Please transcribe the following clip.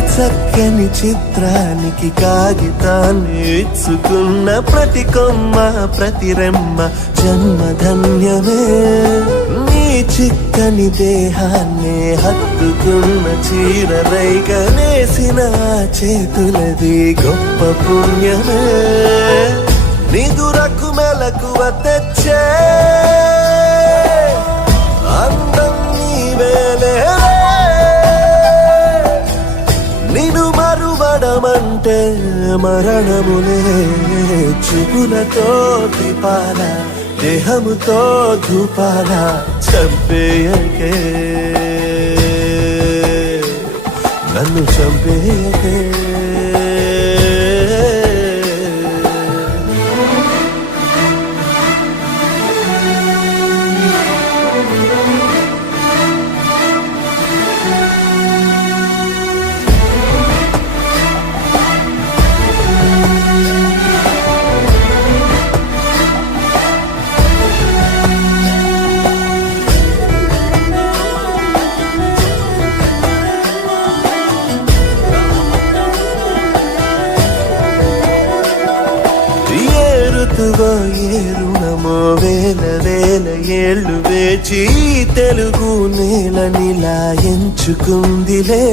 చక్కని చిత్రానికి కాగితాన్ని ఇచ్చుకున్న ప్రతి కొమ్మ ప్రతి రెమ్మ జన్మధన్యమే. నీ చిక్కని దేహాన్ని హత్తుకున్న చీర రైగనేసిన చేతులది గొప్ప పుణ్యమే. నిదురకు మెలకువ తెచ్చే అందం నీవేలే. నిన్ను మరువడమంటే మరణములే. చూపులతో దీపాల దేహముతో ధూపాల చంపేయకే నన్ను చంపేయకే. ఏ రుణమో వేల వేల ఏళ్ళు వేచి తెలుగు నేలనిలా ఎంచుకుందిలే.